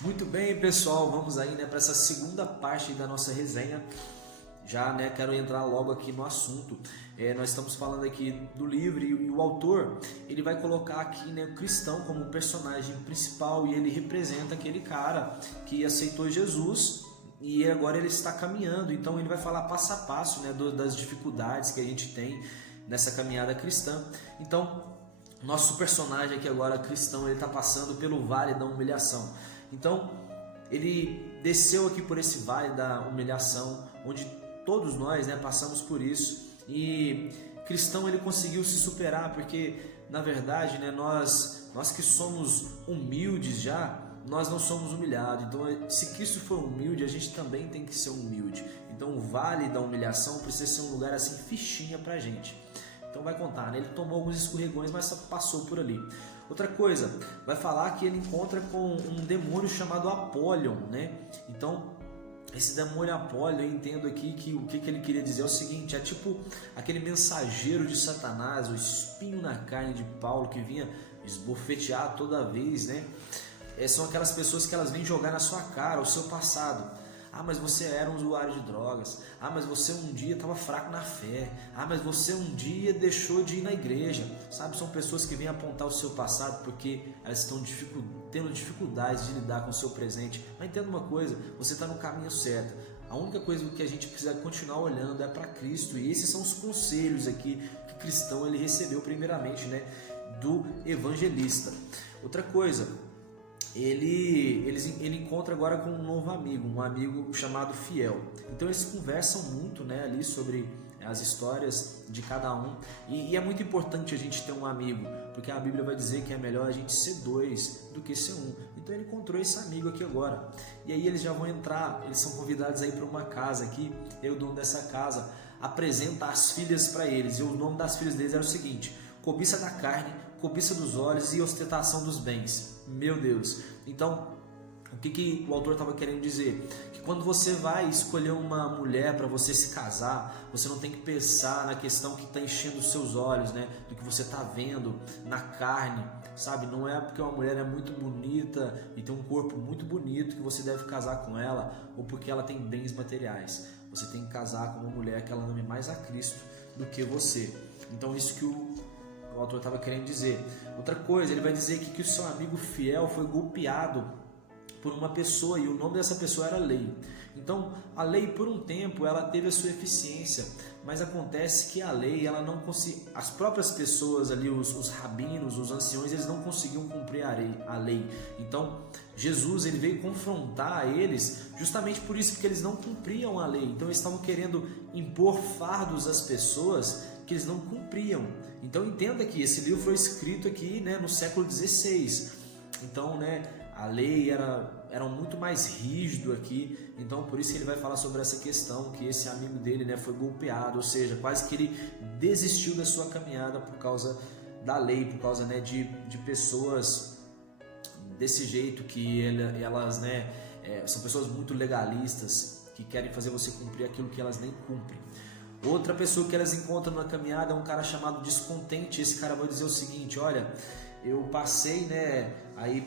Muito bem, pessoal, vamos aí, para essa segunda parte da nossa resenha. Já, quero entrar logo aqui no assunto. Nós estamos falando aqui do livro e o autor, ele vai colocar aqui, o cristão como personagem principal, e ele representa aquele cara que aceitou Jesus e agora ele está caminhando. Então ele vai falar passo a passo, das dificuldades que a gente tem nessa caminhada cristã. Então, nosso personagem aqui agora cristão, ele está passando pelo vale da humilhação. Então, ele desceu aqui por esse vale da humilhação, onde todos nós, passamos por isso. E cristão, ele conseguiu se superar, porque na verdade, nós que somos humildes já, nós não somos humilhados. Então, se Cristo for humilde, a gente também tem que ser humilde. Então, o vale da humilhação precisa ser um lugar assim fichinha pra gente. Então vai contar, ele tomou alguns escorregões, mas passou por ali. Outra coisa, vai falar que ele encontra com um demônio chamado Apollyon, Então, esse demônio Apollyon, eu entendo aqui que o que ele queria dizer é o seguinte: é tipo aquele mensageiro de Satanás, o espinho na carne de Paulo, que vinha esbofetear toda vez, São aquelas pessoas que elas vêm jogar na sua cara o seu passado. Ah, mas você era um usuário de drogas. Ah, mas você um dia estava fraco na fé. Ah, mas você um dia deixou de ir na igreja. Sabe, são pessoas que vêm apontar o seu passado porque elas estão tendo dificuldades de lidar com o seu presente. Mas entenda uma coisa, você está no caminho certo. A única coisa que a gente precisa continuar olhando é para Cristo. E esses são os conselhos aqui que o cristão ele recebeu primeiramente, do evangelista. Outra coisa, ele encontra agora com um novo amigo, um amigo chamado Fiel. Então eles conversam muito, ali sobre as histórias de cada um. E é muito importante a gente ter um amigo, porque a Bíblia vai dizer que é melhor a gente ser dois do que ser um. Então ele encontrou esse amigo aqui agora. E aí eles já vão entrar, eles são convidados aí para uma casa aqui. E o dono dessa casa apresenta as filhas para eles. E o nome das filhas deles era o seguinte: cobiça da carne, cobiça dos olhos e ostentação dos bens. Meu Deus! Então, o que o autor estava querendo dizer? Que quando você vai escolher uma mulher para você se casar, você não tem que pensar na questão que está enchendo os seus olhos, do que você está vendo na carne, sabe? Não é porque uma mulher é muito bonita e tem um corpo muito bonito que você deve casar com ela, ou porque ela tem bens materiais. Você tem que casar com uma mulher que ela ame mais a Cristo do que você. Então, isso que o autor estava querendo dizer. Outra coisa, ele vai dizer que o seu amigo Fiel foi golpeado por uma pessoa, e o nome dessa pessoa era Lei. Então, a lei, por um tempo, ela teve a sua eficiência, mas acontece que a lei, ela não as próprias pessoas ali, os rabinos, os anciões, eles não conseguiam cumprir a lei. Então, Jesus, ele veio confrontar eles justamente por isso, porque eles não cumpriam a lei. Então, eles estavam querendo impor fardos às pessoas que eles não cumpriam. Então entenda que esse livro foi escrito aqui, no século XVI. Então, a lei era muito mais rígido aqui. Então por isso ele vai falar sobre essa questão, que esse amigo dele, foi golpeado, ou seja, quase que ele desistiu da sua caminhada por causa da lei, por causa de pessoas desse jeito, que elas são pessoas muito legalistas, que querem fazer você cumprir aquilo que elas nem cumprem. Outra pessoa que elas encontram na caminhada é um cara chamado Descontente. Esse cara vai dizer o seguinte: olha, eu passei aí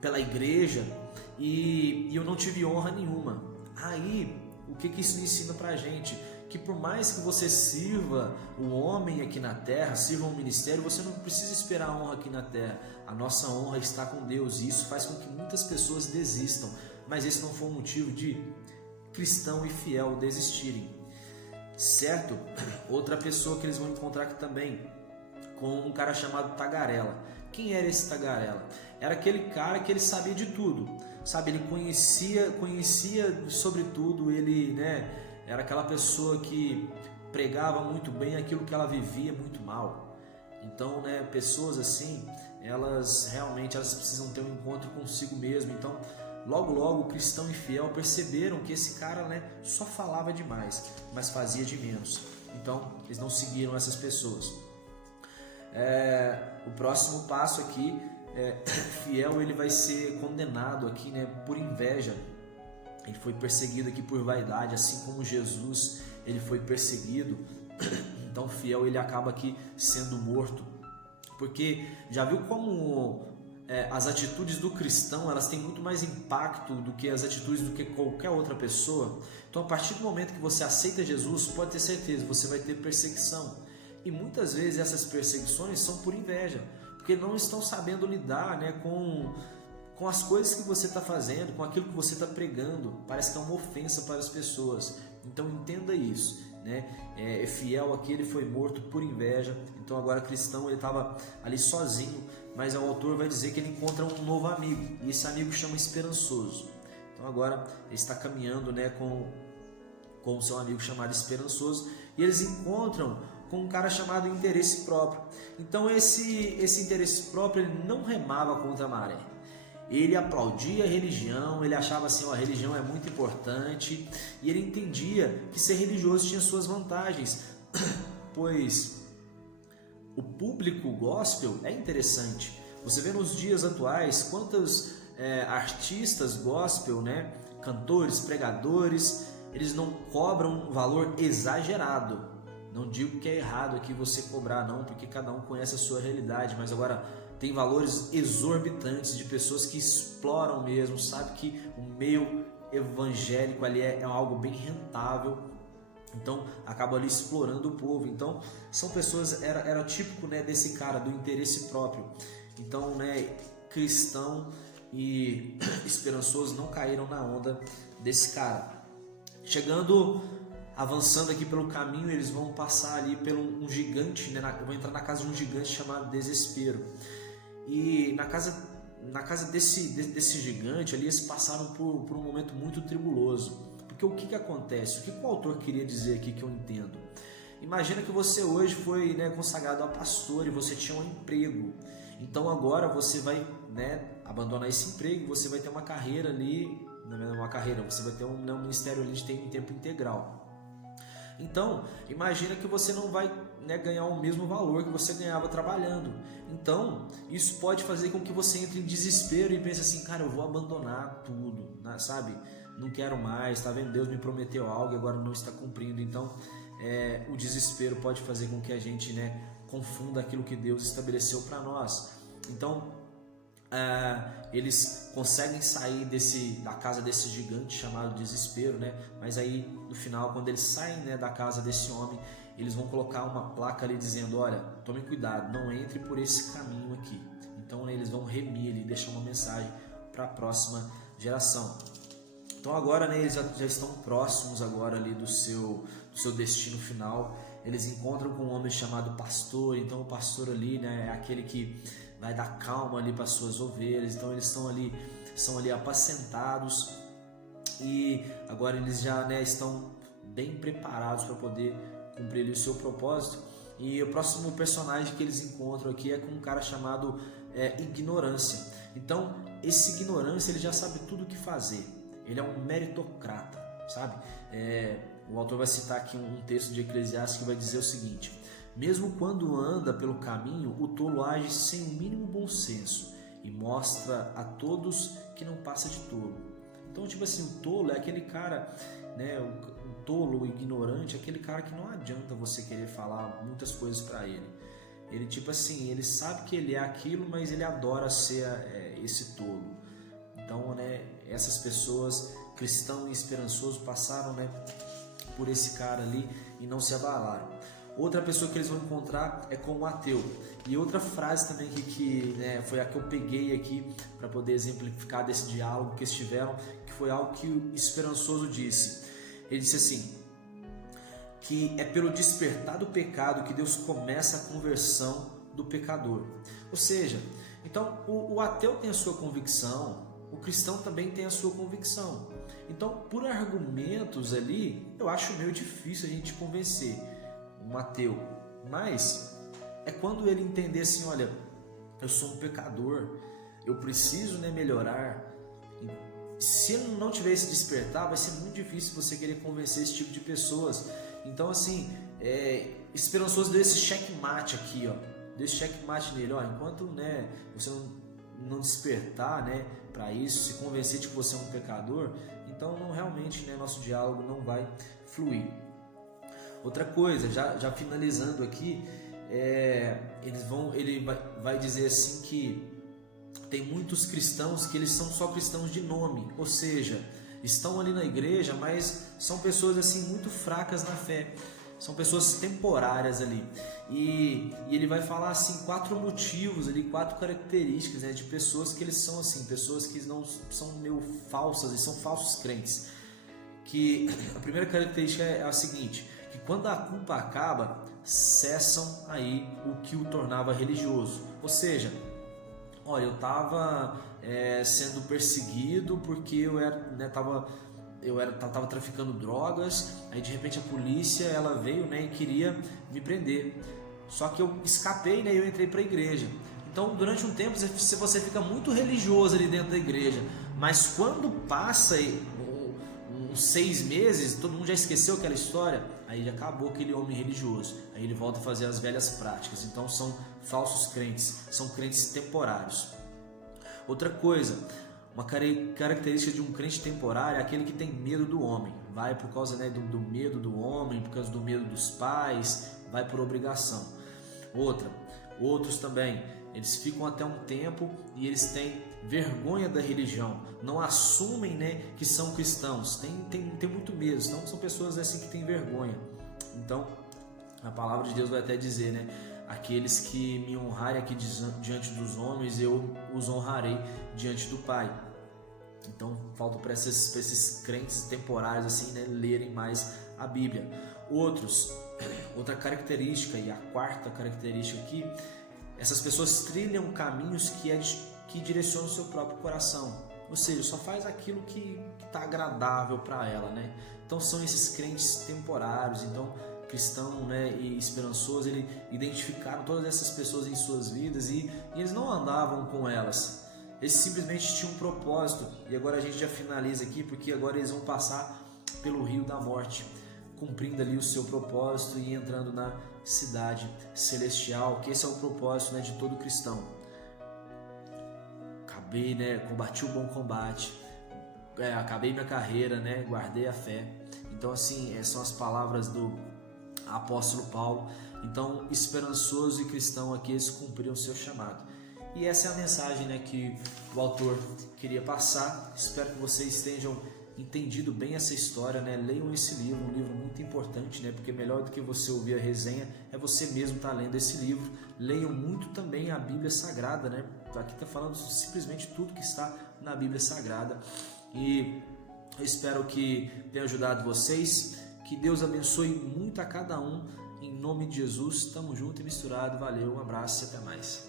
pela igreja e eu não tive honra nenhuma. Aí, o que isso ensina pra gente? Que por mais que você sirva o homem aqui na terra, sirva um ministério, você não precisa esperar a honra aqui na terra. A nossa honra está com Deus, e isso faz com que muitas pessoas desistam. Mas esse não foi o motivo de cristão e fiel desistirem. Certo? Outra pessoa que eles vão encontrar aqui também, com um cara chamado Tagarela. Quem era esse Tagarela? Era aquele cara que ele sabia de tudo, sabe? Ele conhecia sobre tudo. Ele, era aquela pessoa que pregava muito bem aquilo que ela vivia muito mal. Então, pessoas assim, elas realmente precisam ter um encontro consigo mesmo. Então, logo o cristão e fiel perceberam que esse cara, só falava demais, mas fazia de menos. Então, eles não seguiram essas pessoas. O próximo passo aqui, Fiel, ele vai ser condenado aqui, por inveja. Ele foi perseguido aqui por vaidade, assim como Jesus, ele foi perseguido. Então, Fiel, ele acaba aqui sendo morto. Porque já viu como as atitudes do cristão, elas têm muito mais impacto do que as atitudes do que qualquer outra pessoa. Então, a partir do momento que você aceita Jesus, pode ter certeza, você vai ter perseguição. E muitas vezes essas perseguições são por inveja, porque não estão sabendo lidar, né, com as coisas que você está fazendo, com aquilo que você está pregando. Parece que é uma ofensa para as pessoas. Então entenda isso, né? Fiel aqui, ele foi morto por inveja. Então agora cristão, ele estava ali sozinho, mas o autor vai dizer que ele encontra um novo amigo, e esse amigo chama Esperançoso. Então agora ele está caminhando, né, com o seu amigo chamado Esperançoso, e eles encontram com um cara chamado Interesse Próprio. Então esse interesse próprio, ele não remava contra a maré. Ele aplaudia a religião, ele achava assim, a religião é muito importante, e ele entendia que ser religioso tinha suas vantagens, pois o público gospel é interessante. Você vê nos dias atuais quantos artistas gospel, né, cantores, pregadores, eles não cobram um valor exagerado. Não digo que é errado aqui você cobrar, não, porque cada um conhece a sua realidade, mas agora tem valores exorbitantes de pessoas que exploram mesmo, sabe que o meio evangélico ali é algo bem rentável, então acaba ali explorando o povo. Então são pessoas, era típico, né, desse cara do interesse próprio. Então, né, cristão e Esperançoso não caíram na onda desse cara. Avançando aqui pelo caminho, eles vão passar ali pelo um gigante, né? Vão entrar na casa de um gigante chamado Desespero. E na casa desse gigante ali, eles passaram por um momento muito tribuloso. Porque o que acontece? O que o autor queria dizer aqui que eu entendo? Imagina que você hoje foi, né, consagrado a pastor e você tinha um emprego. Então agora você vai, né, abandonar esse emprego e você vai ter uma carreira ali, você vai ter um ministério ali em tempo integral. Então, imagina que você não vai, né, ganhar o mesmo valor que você ganhava trabalhando. Então, isso pode fazer com que você entre em desespero e pense assim, cara, eu vou abandonar tudo, né, sabe? Não quero mais, tá vendo? Deus me prometeu algo e agora não está cumprindo. Então, o desespero pode fazer com que a gente, né, confunda aquilo que Deus estabeleceu para nós. Então, eles conseguem sair da casa desse gigante chamado Desespero, né? Mas aí no final, quando eles saem, né, da casa desse homem, eles vão colocar uma placa ali dizendo, olha, tome cuidado, não entre por esse caminho aqui. Então, né, eles vão remir ali, deixar uma mensagem para a próxima geração. Então agora, né, eles já estão próximos agora ali do seu destino final. Eles encontram com um homem chamado pastor. Então o pastor ali, né, é aquele que vai dar calma ali para as suas ovelhas. Então eles são ali apacentados, e agora eles já, né, estão bem preparados para poder cumprir ali o seu propósito. E o próximo personagem que eles encontram aqui é com um cara chamado Ignorância. Então esse Ignorância, ele já sabe tudo o que fazer. Ele é um meritocrata, sabe? O autor vai citar aqui um texto de Eclesiastes que vai dizer o seguinte: mesmo quando anda pelo caminho, o tolo age sem o mínimo bom senso e mostra a todos que não passa de tolo. Então, tipo assim, o tolo é aquele cara, né, o tolo, o ignorante, é aquele cara que não adianta você querer falar muitas coisas para ele. Ele, tipo assim, ele sabe que ele é aquilo, mas ele adora ser esse tolo. Então, né, essas pessoas, cristão e esperançoso, passaram, né, por esse cara ali e não se abalaram. Outra pessoa que eles vão encontrar é com o ateu. E outra frase também que né, foi a que eu peguei aqui para poder exemplificar desse diálogo que eles tiveram, que foi algo que o Esperançoso disse. Ele disse assim, que é pelo despertar do pecado que Deus começa a conversão do pecador. Ou seja, então o ateu tem a sua convicção, o cristão também tem a sua convicção. Então, por argumentos ali, eu acho meio difícil a gente convencer um ateu, mas é quando ele entender assim, olha, eu sou um pecador, eu preciso, né, melhorar. Se ele não tiver esse despertar, vai ser muito difícil você querer convencer esse tipo de pessoas. Então, assim, Esperançoso deu esse checkmate aqui, ó, deu esse checkmate nele, ó, enquanto, né, você não despertar, né, para isso, se convencer de que você é um pecador, então realmente, né, nosso diálogo não vai fluir. Outra coisa, já finalizando aqui, ele vai dizer assim que tem muitos cristãos que eles são só cristãos de nome, ou seja, estão ali na igreja, mas são pessoas assim muito fracas na fé, são pessoas temporárias ali. E ele vai falar assim 4 motivos ali, 4 características, né, de pessoas que eles são assim, pessoas que não são meio falsas e são falsos crentes. Que a primeira característica é a seguinte, que quando a culpa acaba, cessam aí o que o tornava religioso. Ou seja, olha, eu estava sendo perseguido porque eu estava traficando drogas, aí de repente a polícia ela veio, né, e queria me prender, só que eu escapei, né, e eu entrei para a igreja. Então durante um tempo você fica muito religioso ali dentro da igreja, mas quando passa uns 6 meses, todo mundo já esqueceu aquela história, aí já acabou aquele homem religioso, aí ele volta a fazer as velhas práticas. Então são falsos crentes, são crentes temporários. Outra coisa, uma característica de um crente temporário é aquele que tem medo do homem, vai por causa, né, do medo do homem, por causa do medo dos pais, vai por obrigação. Outros também, eles ficam até um tempo e eles têm vergonha da religião, não assumem, né, que são cristãos, tem muito medo, então são pessoas assim que têm vergonha. Então a palavra de Deus vai até dizer, né, aqueles que me honrarem aqui diante dos homens, eu os honrarei diante do Pai. Então falta para esses crentes temporários assim, né, lerem mais a Bíblia. Outra característica, e a quarta característica aqui, essas pessoas trilham caminhos que direcionam o seu próprio coração, ou seja, só faz aquilo que está agradável para ela, né? Então são esses crentes temporários. Então cristão, né, e esperançoso, ele identificaram todas essas pessoas em suas vidas e eles não andavam com elas, eles simplesmente tinham um propósito. E agora a gente já finaliza aqui, porque agora eles vão passar pelo rio da morte, cumprindo ali o seu propósito e entrando na cidade celestial, que esse é o propósito, né, de todo cristão. Combati o bom combate, acabei minha carreira, né, guardei a fé. Então assim, são as palavras do apóstolo Paulo. Então, esperançoso e cristão aqui, eles cumpriram o seu chamado. E essa é a mensagem, né, que o autor queria passar. Espero que vocês tenham entendido bem essa história, né? Leiam esse livro, um livro muito importante, né? Porque melhor do que você ouvir a resenha é você mesmo estar lendo esse livro. Leiam muito também a Bíblia Sagrada, né? Aqui está falando simplesmente tudo que está na Bíblia Sagrada. E eu espero que tenha ajudado vocês. Que Deus abençoe muito a cada um. Em nome de Jesus, tamo junto e misturado. Valeu, um abraço e até mais.